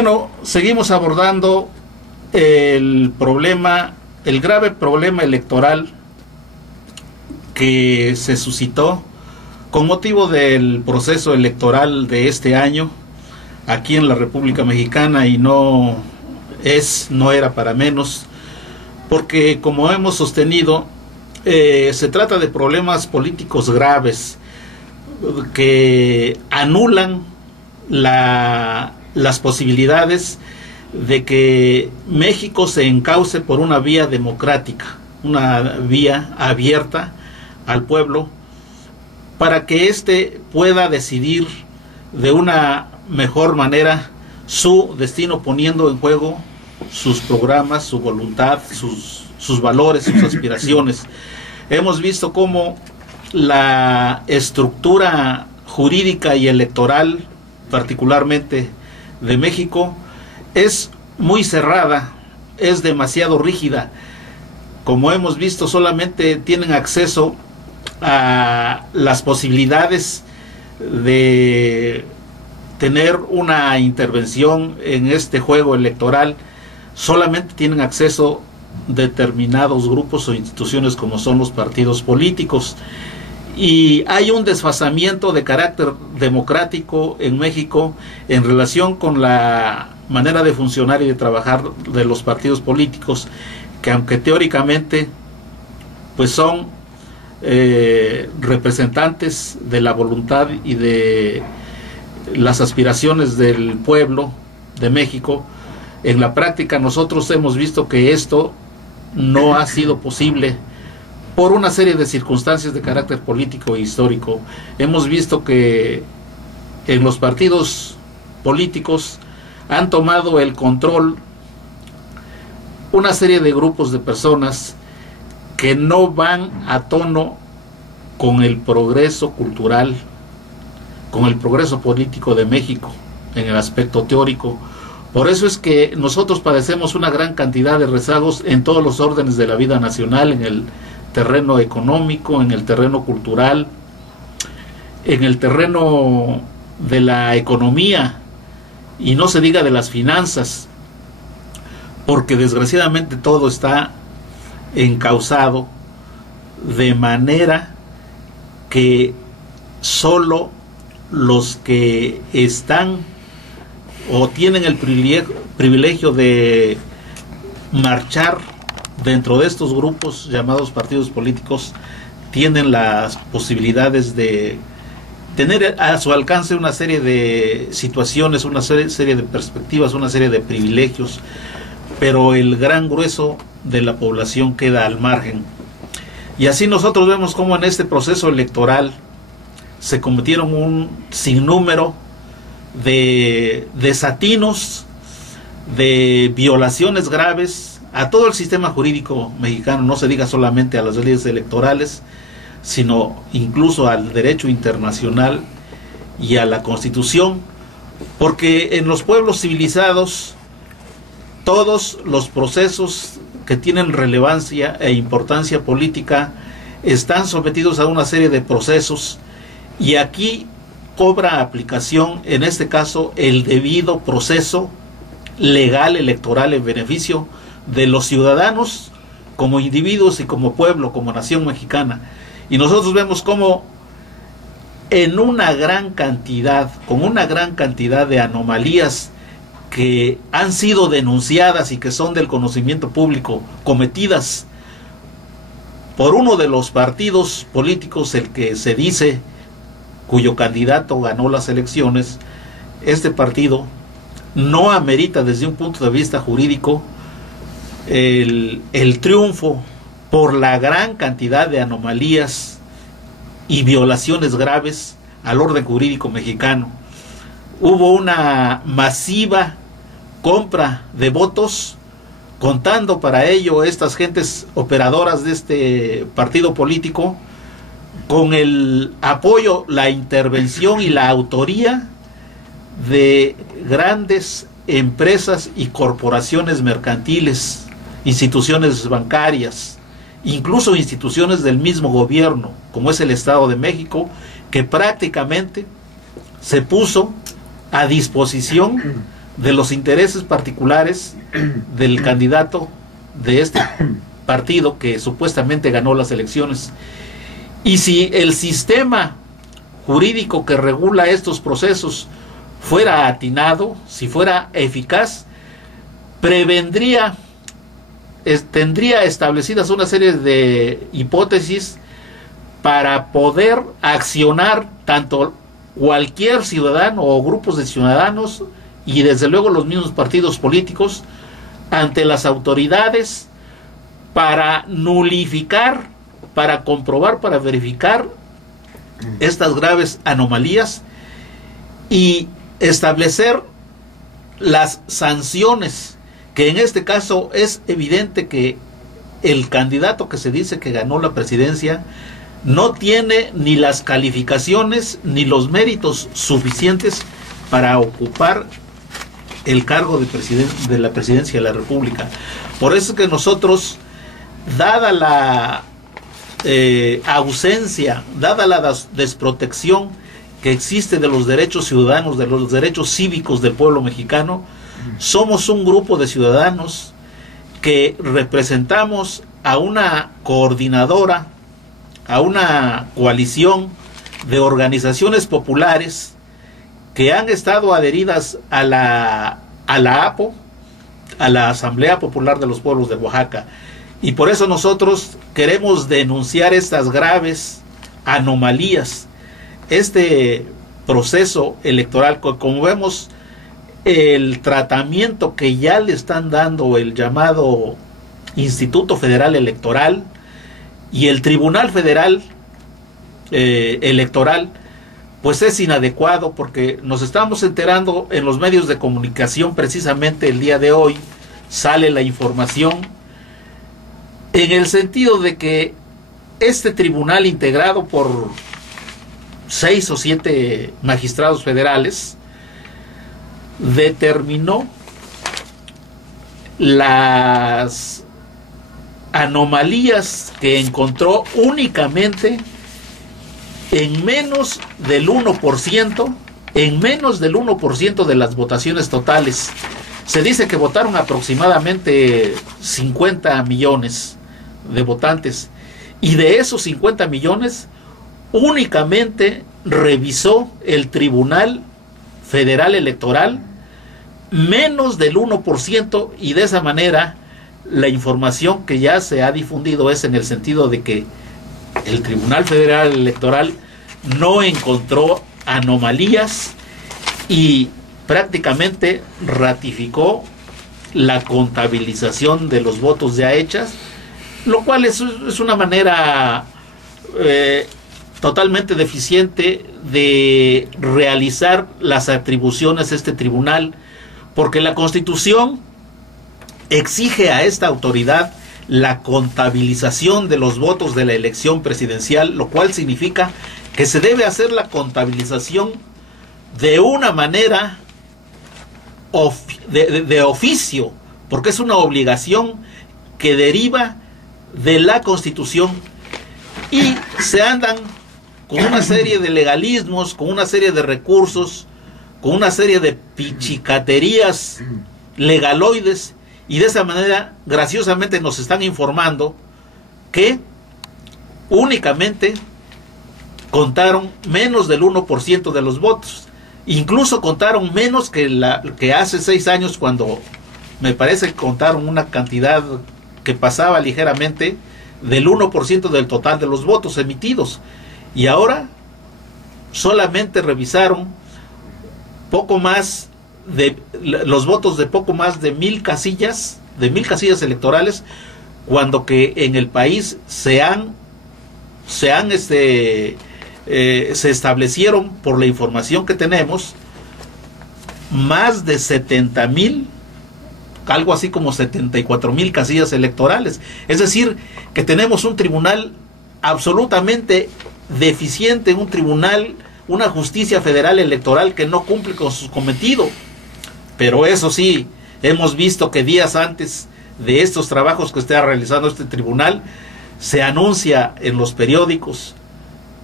Bueno, seguimos abordando el problema, el grave problema electoral que se suscitó con motivo del proceso electoral de este año aquí en la República Mexicana, y no era para menos, porque como hemos sostenido, se trata de problemas políticos graves que anulan las posibilidades de que México se encauce por una vía democrática, una vía abierta al pueblo, para que éste pueda decidir de una mejor manera su destino, poniendo en juego sus programas, su voluntad, sus valores, sus aspiraciones. Hemos visto cómo la estructura jurídica y electoral, particularmente de México, es muy cerrada, es demasiado rígida. Como hemos visto, solamente tienen acceso a las posibilidades de tener una intervención en este juego electoral, solamente tienen acceso determinados grupos o instituciones como son los partidos políticos, y hay un desfasamiento de carácter democrático en México en relación con la manera de funcionar y de trabajar de los partidos políticos, que aunque teóricamente pues son representantes de la voluntad y de las aspiraciones del pueblo de México, en la práctica nosotros hemos visto que esto no ha sido posible por una serie de circunstancias de carácter político e histórico. Hemos visto que en los partidos políticos han tomado el control una serie de grupos de personas que no van a tono con el progreso cultural, con el progreso político de México en el aspecto teórico. Por eso es que nosotros padecemos una gran cantidad de rezagos en todos los órdenes de la vida nacional, en el terreno económico, en el terreno cultural, en el terreno de la economía, y no se diga de las finanzas, porque desgraciadamente todo está encauzado de manera que solo los que están o tienen el privilegio de marchar dentro de estos grupos llamados partidos políticos tienen las posibilidades de tener a su alcance una serie de situaciones, una serie de perspectivas, una serie de privilegios, pero el gran grueso de la población queda al margen. Y así nosotros vemos cómo en este proceso electoral se cometieron un sinnúmero de desatinos, de violaciones graves a todo el sistema jurídico mexicano, no se diga solamente a las leyes electorales, sino incluso al derecho internacional y a la Constitución, porque en los pueblos civilizados todos los procesos que tienen relevancia e importancia política están sometidos a una serie de procesos, y aquí cobra aplicación, en este caso, el debido proceso legal electoral en beneficio de los ciudadanos como individuos y como pueblo, como nación mexicana. Y nosotros vemos cómo en una gran cantidad, con una gran cantidad de anomalías que han sido denunciadas y que son del conocimiento público, cometidas por uno de los partidos políticos, el que se dice cuyo candidato ganó las elecciones, este partido no amerita desde un punto de vista jurídico el triunfo por la gran cantidad de anomalías y violaciones graves al orden jurídico mexicano. Hubo una masiva compra de votos, contando para ello estas gentes operadoras de este partido político con el apoyo, la intervención y la autoría de grandes empresas y corporaciones mercantiles, instituciones bancarias, incluso instituciones del mismo gobierno, como es el Estado de México, que prácticamente se puso a disposición de los intereses particulares del candidato de este partido que supuestamente ganó las elecciones. Y si el sistema jurídico que regula estos procesos fuera atinado, si fuera eficaz, tendría establecidas una serie de hipótesis para poder accionar tanto cualquier ciudadano o grupos de ciudadanos y desde luego los mismos partidos políticos ante las autoridades para nulificar, para comprobar, para verificar estas graves anomalías y establecer las sanciones, que en este caso es evidente que el candidato que se dice que ganó la presidencia no tiene ni las calificaciones ni los méritos suficientes para ocupar el cargo de la presidencia de la República. Por eso es que nosotros, dada la ausencia, dada la desprotección que existe de los derechos ciudadanos, de los derechos cívicos del pueblo mexicano, somos un grupo de ciudadanos que representamos a una coordinadora, a una coalición de organizaciones populares que han estado adheridas a la APO, a la Asamblea Popular de los Pueblos de Oaxaca. Y por eso nosotros queremos denunciar estas graves anomalías, este proceso electoral, como vemos, el tratamiento que ya le están dando el llamado Instituto Federal Electoral y el Tribunal Federal Electoral, pues es inadecuado, porque nos estamos enterando en los medios de comunicación, precisamente el día de hoy sale la información en el sentido de que este tribunal, integrado por 6 o 7 magistrados federales, determinó las anomalías que encontró únicamente en menos del 1%, en menos del 1% de las votaciones totales. Se dice que votaron aproximadamente 50 millones de votantes, y de esos 50 millones únicamente revisó el Tribunal Federal Electoral menos del 1%, y de esa manera la información que ya se ha difundido es en el sentido de que el Tribunal Federal Electoral no encontró anomalías y prácticamente ratificó la contabilización de los votos ya hechas, lo cual es una manera totalmente deficiente de realizar las atribuciones de este tribunal, porque la Constitución exige a esta autoridad la contabilización de los votos de la elección presidencial, lo cual significa que se debe hacer la contabilización de una manera de oficio, porque es una obligación que deriva de la Constitución, y se andan con una serie de legalismos, con una serie de recursos, con una serie de pichicaterías legaloides, y de esa manera graciosamente nos están informando que únicamente contaron menos del 1% de los votos. Incluso contaron menos que hace 6 años, cuando me parece que contaron una cantidad que pasaba ligeramente del 1% del total de los votos emitidos. Y ahora solamente revisaron poco más de los votos de poco más de 1,000 casillas, electorales, cuando que en el país se establecieron, por la información que tenemos, más de 70,000, algo así como 74,000 casillas electorales. Es decir, que tenemos un tribunal absolutamente deficiente, un tribunal, una justicia federal electoral que no cumple con su cometido. Pero eso sí, hemos visto que días antes de estos trabajos que está realizando este tribunal, se anuncia en los periódicos,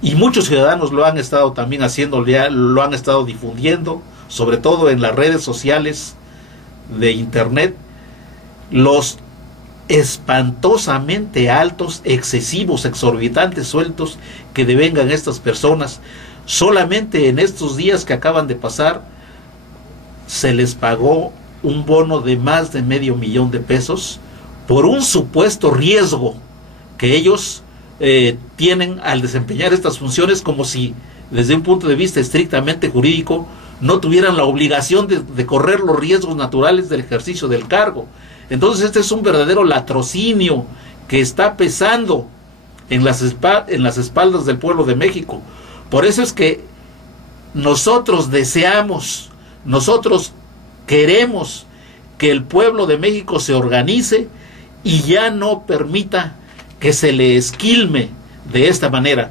y muchos ciudadanos lo han estado también haciendo, lo han estado difundiendo, sobre todo en las redes sociales de internet, los espantosamente altos, excesivos, exorbitantes sueldos que devengan estas personas. Solamente en estos días que acaban de pasar se les pagó un bono de más de $500,000 por un supuesto riesgo que ellos tienen al desempeñar estas funciones, como si desde un punto de vista estrictamente jurídico no tuvieran la obligación de correr los riesgos naturales del ejercicio del cargo. Entonces este es un verdadero latrocinio que está pesando en las espaldas del pueblo de México. Por eso es que nosotros deseamos, nosotros queremos que el pueblo de México se organice y ya no permita que se le esquilme de esta manera.